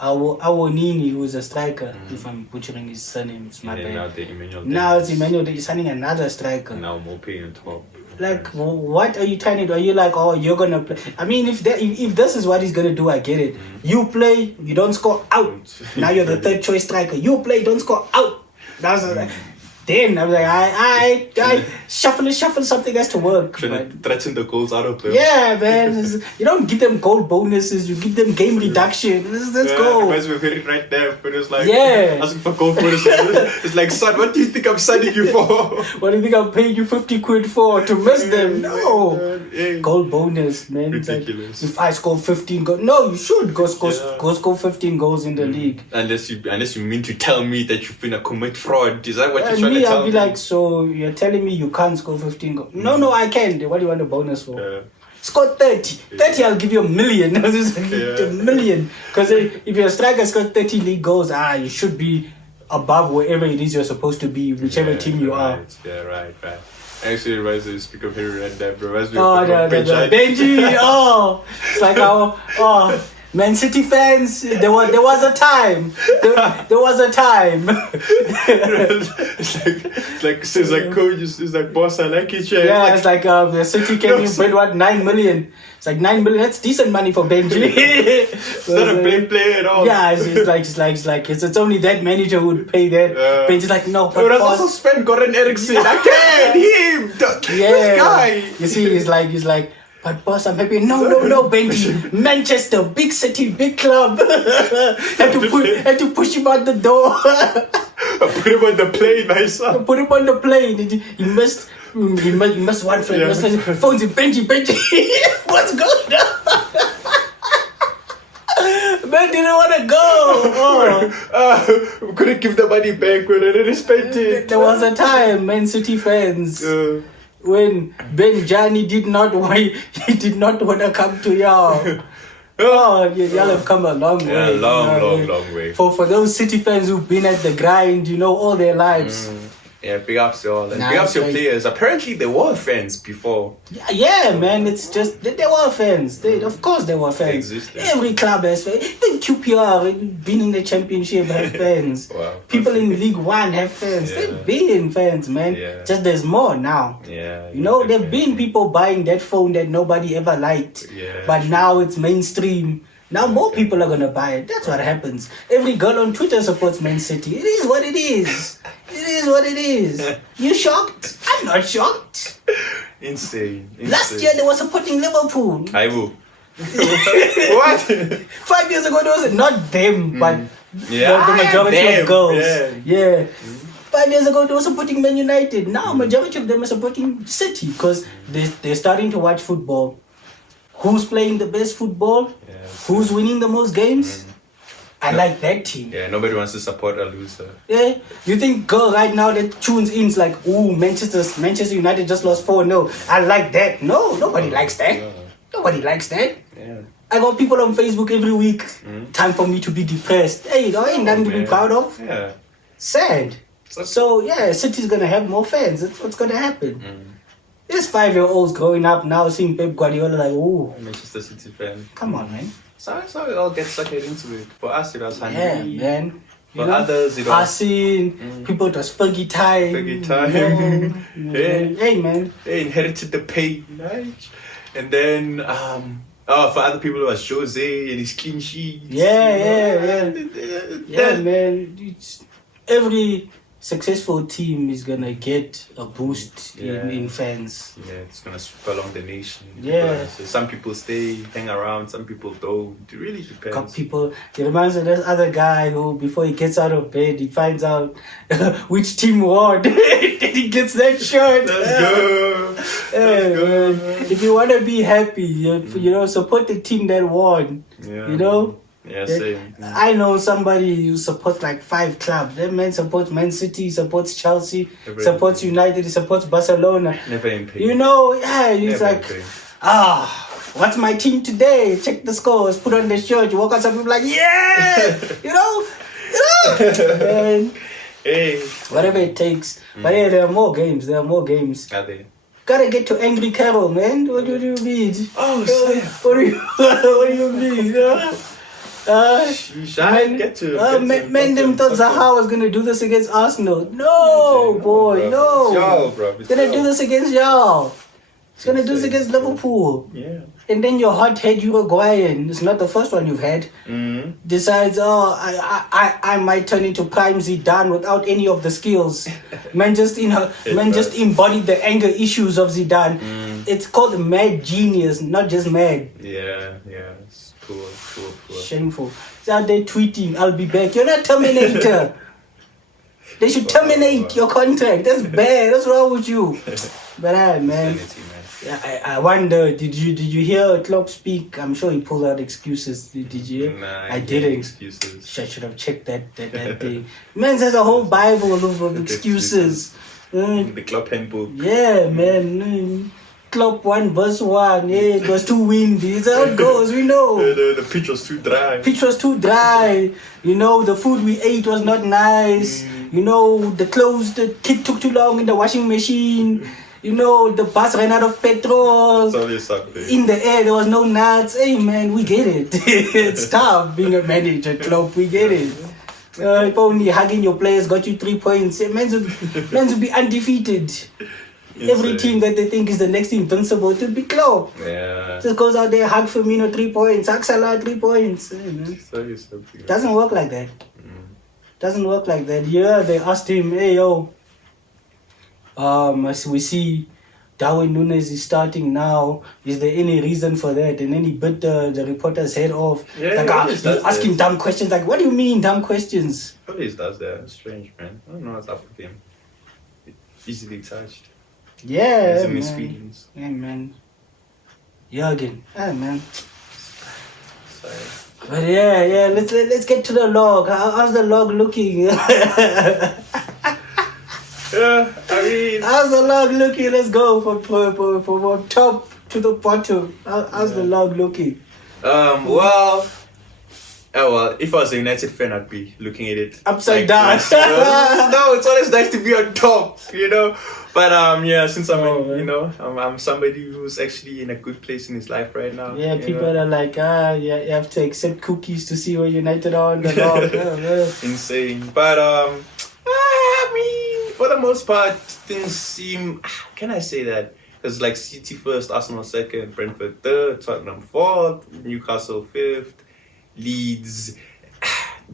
our Nini, who is a striker. If I'm butchering his surname, it's my bad. Now it's Emmanuel. They're signing another striker. Now more paying on top. Like, what are you trying to do? Are you like, you're gonna play? I mean, if this is what he's gonna do, I get it. You play, you don't score, out. Now you're the third choice striker. You play, don't score, out. That's then I'm like, I shuffle something has to work. Trying to threaten the goals out of them. Yeah, man. You don't give them goal bonuses. You give them game reduction. Let's go. Reminds me of it right there. But it was like, Yeah. asking for goal bonuses. It's like, son, what do you think I'm signing you for? What do you think I'm paying you 50 quid for? To miss them? No. Yeah. Goal bonus, man. Ridiculous. Like, if I score 15 goals. No, you should go score 15 goals in the league. Unless you mean to tell me that you're finna commit fraud. Is that what you're trying to tell I'll be like, so you're telling me you can't score 15 goals? No, I can. What do you want a bonus for? Score 30. 30, I'll give you $1 million. $1 million. Because if your striker scores 30 league goals, you should be above wherever it is you're supposed to be, whichever team you are. Yeah, right. Actually, it reminds me, speak of Harry Redknapp, reminds me of Benji. Oh, it's like Man City fans, there was a time. There was a time. it's like coach, it's like boss, I like it. Yeah, it's like the City came in with what, 9 million. It's like 9 million. That's decent money for Benji. It's not a player at all. Yeah, it's only that manager who would pay that. Benji's like, no. But that's also spent Goran Eriksson. I can't. This guy. You see, he's like. But boss, I'm happy. No, Benji. Manchester, big city, big club. had to push him out the door. Put him on the plane, my son. Put him on the plane. He must one friend. Yeah. Phones him, Benji. What's going on? Man didn't want to go. We couldn't give the money back. We didn't spend it. There was a time, Man City fans. When Benjani did not want to come to y'all. Y'all have come a long way. Long way. For those City fans who've been at the grind, all their lives. Yeah, big ups to all. And big ups to your players. Apparently, they were fans before. Yeah, man. It's just, they were fans. Of course, they were fans. They existed. Every club has fans. Even QPR, been in the championship, have fans. Wow. People in League One have fans. Yeah. They've been fans, man. Yeah. Just there's more now. Yeah. There've been people buying that phone that nobody ever liked. Yeah. But now it's mainstream. Now more people are going to buy it. That's what happens. Every girl on Twitter supports Man City. It is what it is. It is what it is. You shocked? I'm not shocked. Insane. Last year they were supporting Liverpool. I will. What? 5 years ago, there was not them, but Yeah, the majority of girls. Yeah. 5 years ago, they were supporting Man United. Now, majority of them are supporting City because they're starting to watch football. Who's playing the best football? Who's winning the most games? I like that team. Yeah, nobody wants to support a loser. Yeah, you think girl right now that tunes in is like, ooh, Manchester United just lost 4-0. I like that. No, nobody likes that. Yeah. Nobody likes that. Yeah. I got people on Facebook every week. Time for me to be depressed. Hey, there ain't nothing to be proud of. Yeah. Sad. So yeah, City's gonna have more fans. That's what's gonna happen. There's 5-year-olds growing up now seeing Pep Guardiola like, ooh. Manchester City fan. Come on, man. So it all gets sucked into it. For us, it was Henry. Yeah, man. For others, it was Arsene, people, it was Fergie time. Fergie time. Hey, man. They inherited the pain, right? And then, for other people, it was Jose and his clean sheets. Yeah, man. Every successful team is gonna get a boost in fans. Yeah, it's gonna sweep along the nation. Yeah. So some people stay, hang around, some people don't. It really depends. Got people. It reminds me of this other guy who, before he gets out of bed, he finds out which team won. Then he gets that shirt. Let's go. Hey, man. If you wanna be happy, support the team that won. Yeah. Yeah, same. I know somebody who supports like 5 clubs. That man supports Man City, supports Chelsea, supports United, supports Barcelona. Never in pain. He's like, what's my team today? Check the scores, put on the shirt, you walk outside, people like, yeah! And Hey. whatever it takes. But yeah, there are more games. Are they? Gotta get to Angry Carol, man. What do you mean? Oh, snap. What do you mean? Them thought Zaha was gonna do this against Arsenal. No, boy, no. Yo, bro. He's gonna do this against y'all. He's gonna do this against Liverpool. Yeah. and then your hothead Uruguayan, it's not the first one you've had, decides, I might turn into prime Zidane without any of the skills. Man just embodied the anger issues of Zidane. It's called mad genius, not just mad. Yeah, it's cool. Shameful. It's out there tweeting, I'll be back. You're not Terminator. They should terminate your contract. That's bad. What's wrong with you? But man. Yeah, I wonder. Did you hear Klopp speak? I'm sure he pulled out excuses. Did you? Nah, I didn't. Excuses. I should have checked that thing. Man, there's a whole Bible of excuses. The Klopp handbook. Yeah, man. Klopp 1 verse 1. Yeah, it was too windy. That's how it goes. We know. The pitch was too dry. You know, the food we ate was not nice. You know, the clothes, the kid took too long in the washing machine. You know, the bus ran out of petrol. In the air, there was no nuts. Hey, man, we get it. It's tough being a manager, Klopp. We get it. If only hugging your players got you 3 points. Man would be undefeated. Every team that they think is the next invincible, it would be Klopp. Yeah. Just goes out there, hug Firmino 3 points, hug Salah 3 points. Hey, man. Doesn't work like that. Doesn't work like that. Yeah, they asked him, hey, yo, as we see Darwin Núñez is starting now. Is there any reason for that? And then he bit the reporter's head off. Yeah, asking dumb questions. Like, what do you mean dumb questions? He always does that. It's strange, man. I don't know what's up with him. Easily touched. Yeah, He's in man. his feelings. Yeah, man. Jürgen. Yeah, man. Sorry. But yeah. Let's get to the log. How's the log looking? Yeah, I mean, how's the log looking? Let's go from top to the bottom. How's the log looking? Well, if I was a United fan, I'd be looking at it upside down. No, it's always nice to be on top, you know. But since I'm somebody who's actually in a good place in his life right now. Yeah, people are like, you have to accept cookies to see where United are on the log. Insane. But I mean, for the most part, things seem. Can I say that? Because like City first, Arsenal second, Brentford third, Tottenham fourth, Newcastle fifth, Leeds.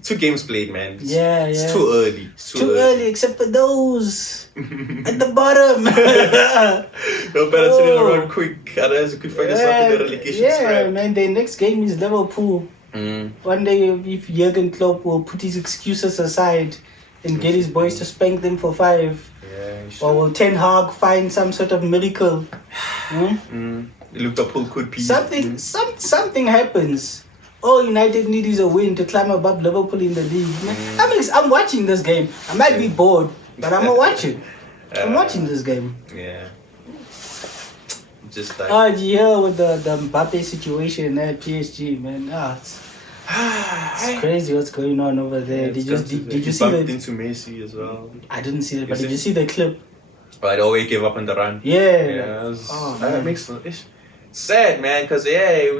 2 games played, man. It's too early. It's too early, except for those at the bottom. No, better turn it around quick. Otherwise, you could find yourself in the relegation scrap. Man. Their next game is Liverpool. One day, if Jurgen Klopp will put his excuses aside and get his boys to spank them for 5. Or will Ten Hag find some sort of miracle? Liverpool could be something happens. All United need is a win to climb above Liverpool in the league. I'm watching this game. I might be bored, but I'm gonna watch it. I'm watching this game. Yeah. Just like with the Mbappe situation at PSG, man. It's crazy what's going on over there. Did you see bumped into Messi as well? I didn't see it, but did you see the clip? But always gave up on the run. Yeah. That makes it's sad, man, because I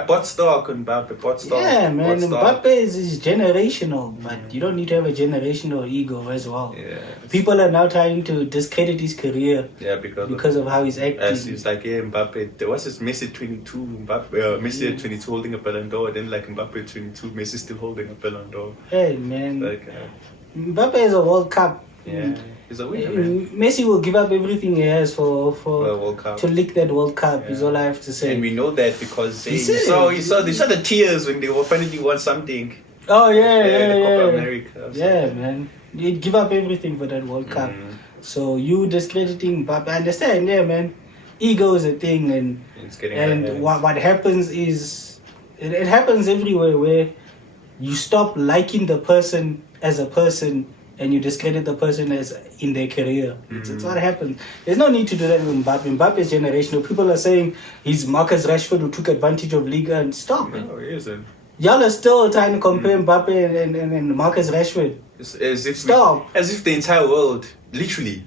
bought stock on Mbappe. Yeah, man, Mbappe is generational, but you don't need to have a generational ego as well. Yeah. People are now trying to discredit his career. Yeah, because of how he's acting. It's like Mbappe. There was this Messi 22, Messi at 22 holding a Ballon d'Or, then like Mbappe 22, Messi still holding a Ballon d'Or. Hey, man, Mbappe is a World Cup. Yeah, he's a winner, man. Messi will give up everything he has for World Cup. to lick that World Cup. Is all I have to say. And we know that because you saw the tears when they were finally won something. Oh yeah. The Copa America. Yeah, man, they'd give up everything for that World Cup. So you discrediting Mbappe, I understand. Yeah, man, ego is a thing, and what happens is it happens everywhere where you stop liking the person as a person. And you discredit the person as in their career. It's what happens. There's no need to do that with Mbappe. Mbappe is generational. People are saying he's Marcus Rashford who took advantage of Liga and stop. No, he isn't. Y'all are still trying to compare Mbappe and Marcus Rashford. As if the entire world,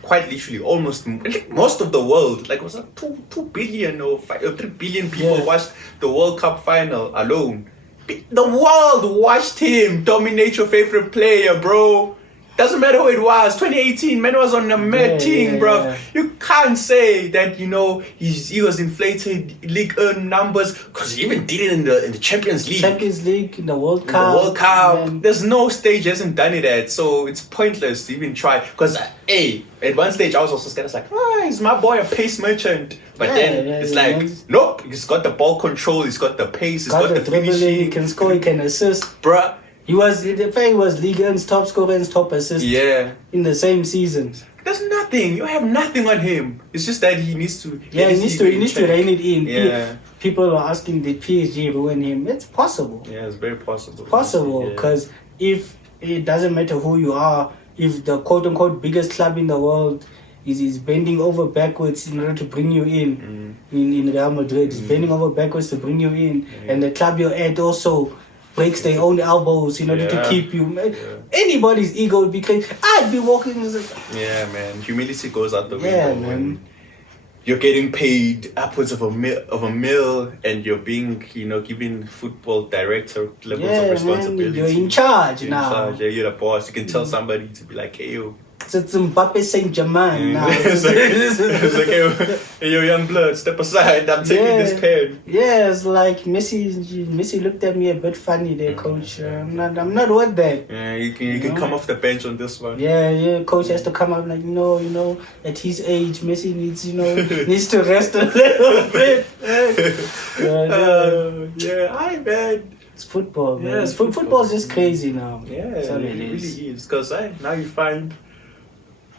quite literally, almost most of the world, like was that 2 billion or 3 billion people watched the World Cup final alone. The world watched him dominate your favorite player, bro. Doesn't matter who it was. 2018, man was on the mad team, bro. Yeah. You can't say that he was inflated league numbers because he even did it in the Champions League. Champions League, in the World Cup. The World Cup. Man. There's no stage he hasn't done it at, so it's pointless to even try. Because at one stage I was also scared. I was like, is my boy a pace merchant? But then it's like, nope. He's got the ball control. He's got the pace. He's got the finishing. He can score. He can assist, bruh. He was Ligue 1's top scorer and top assist. Yeah. In the same season. There's nothing. You have nothing on him. It's just that he needs to. Yeah, he needs to rein it in. Yeah. People are asking, did PSG ruin him? It's possible. Yeah, it's very possible. Possible, because if it doesn't matter who you are, if the quote unquote biggest club in the world is bending over backwards in order to bring you in Real Madrid, is bending over backwards to bring you in, and the club you're at also breaks their own elbows in order to keep you. Anybody's ego would be crazy. I'd be walking as a... Yeah, man. Humility goes out the window. Yeah, man. You're getting paid upwards of a mil, and you're being, given football director levels of responsibility. Man, you're in charge now. Yeah, you're the boss. You can tell somebody to be like, hey, yo. It's Mbappe Saint-Germain now. It's like, hey, yo, young blood, step aside. I'm taking this pen. Yeah, it's like Messi looked at me a bit funny there, coach. I'm not worth that. Yeah, you can come off the bench on this one. Yeah, coach has to come up like, at his age, Messi needs to rest a little bit. Man. It's football, man. Yeah, Football's just crazy now. Yeah, it really is. Because now you find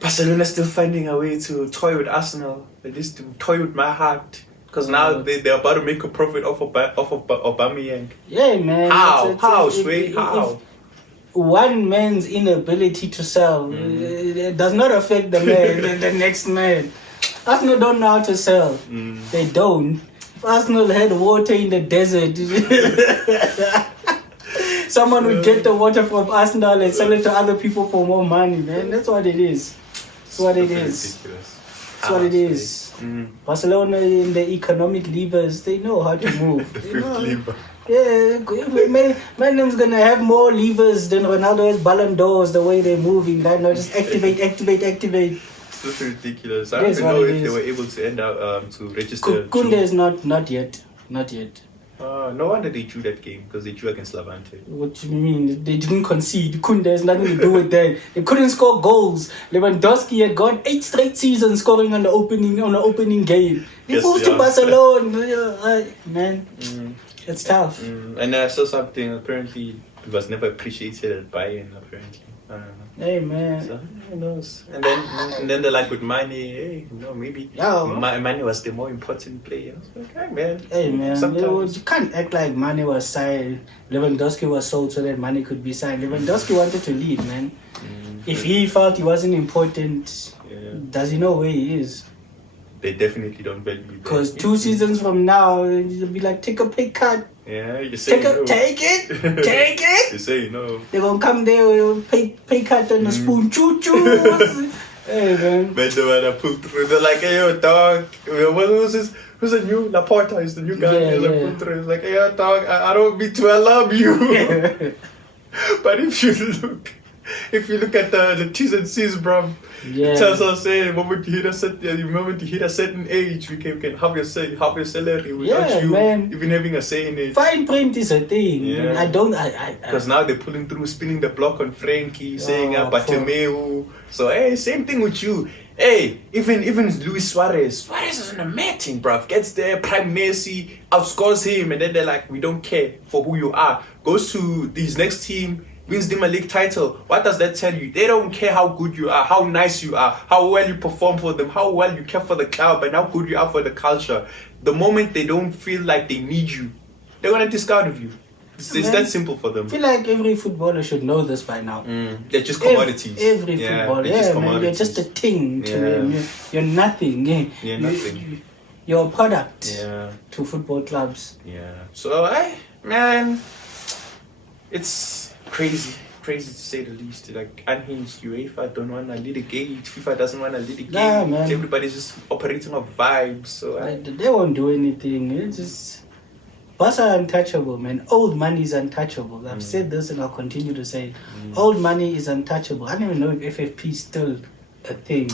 Barcelona still finding a way to toy with Arsenal. They used to toy with my heart. Because now they're about to make a profit off of Aubameyang. Yeah, man. How? How? One man's inability to sell it does not affect the man, the next man. Arsenal don't know how to sell. They don't. If Arsenal had water in the desert, someone would get the water from Arsenal and sell it to other people for more money, man. That's what it is. That's what it is. That's what it is. Barcelona in the economic levers, they know how to move. The fifth lever. Yeah, man's gonna have more levers than Ronaldo has Ballon d'Ors the way they're moving right now. Just activate. That's ridiculous. I don't even know if they were able to end up to register. Kunde is not yet. No wonder they drew that game, because they drew against Levante. What do you mean? They didn't concede. Kunde has nothing to do with that. They couldn't score goals. Lewandowski had gone 8 straight seasons scoring on the opening game. He moved to Barcelona. Man, it's tough. And I saw something, apparently it was never appreciated at Bayern, apparently. I don't know. Hey, man. So, who knows? And then they're like with Mane, hey, maybe Mane was the more important player. I was like, hey, man. You can't act like Mane was signed. Lewandowski was sold so that Mane could be signed. Lewandowski wanted to leave, man. If he felt he wasn't important, does he know where he is? They definitely don't value that. Because 2 seasons from now, they'll be like, take a pay cut. Yeah, you say take it. You say no. They're gonna come there with pay cut and a spoon, choo. Hey, man. Man, they wanna pull through. They're like, hey, yo, dog. Who's this? Who's the new Laporta? Is the new guy? Pull through. It's like, hey, yo, dog. I don't mean to alarm you. But if you look at the T's and C's, bro. It tells us, the moment you hit a certain age, you can have your salary without you even having a say in it. Fine print is a thing. Yeah. I don't. Because now they're pulling through, spinning the block on Frankie, saying Bartomeu. So same thing with you. Hey, even Luis Suarez is an amazing, bruv. Gets there, prime Messi, outscores him, and then they're like, we don't care for who you are. Goes to his next team, wins them a league title. What does that tell you? They don't care how good you are, how nice you are, how well you perform for them, how well you care for the club, and how good you are for the culture. The moment they don't feel like they need you, they're gonna discard of you. It's that simple for them. I feel like every footballer should know this by now. They're just commodities. Every footballer, man, you're just a thing to them. You're nothing. You're nothing. You're a product to football clubs. Yeah. So, man, it's crazy to say the least. Like, unhinged. UEFA don't want to litigate. FIFA doesn't want to litigate. Nah, man. Everybody's just operating off vibes. So they won't do anything. It's just Barca are untouchable, man. Old money is untouchable. I've said this and I'll continue to say it. Old money is untouchable. I don't even know if FFP is still a thing.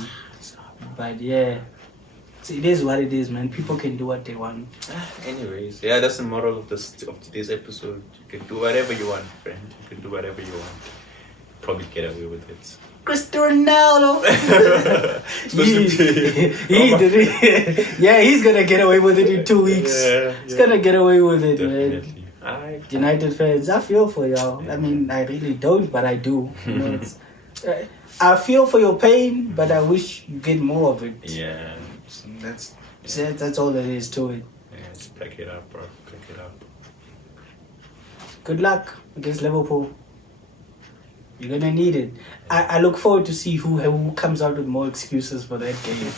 But yeah. So it is what it is, man. People can do what they want. Anyways, yeah, that's the moral of today's episode. You can do whatever you want, friend. You can do whatever you want. Probably get away with it. CRISTA RONALDO. he did it. Yeah, he's gonna get away with it in 2 weeks. He's gonna get away with it, Definitely. man. United fans, I feel for y'all. I mean, I really don't, but I do. You know, it's, I feel for your pain, but I wish you get more of it. Yeah, That's all there is to it. Yeah, just pack it up, bro. Pack it up. Good luck against Liverpool. You're gonna need it. I look forward to see who comes out with more excuses for that game.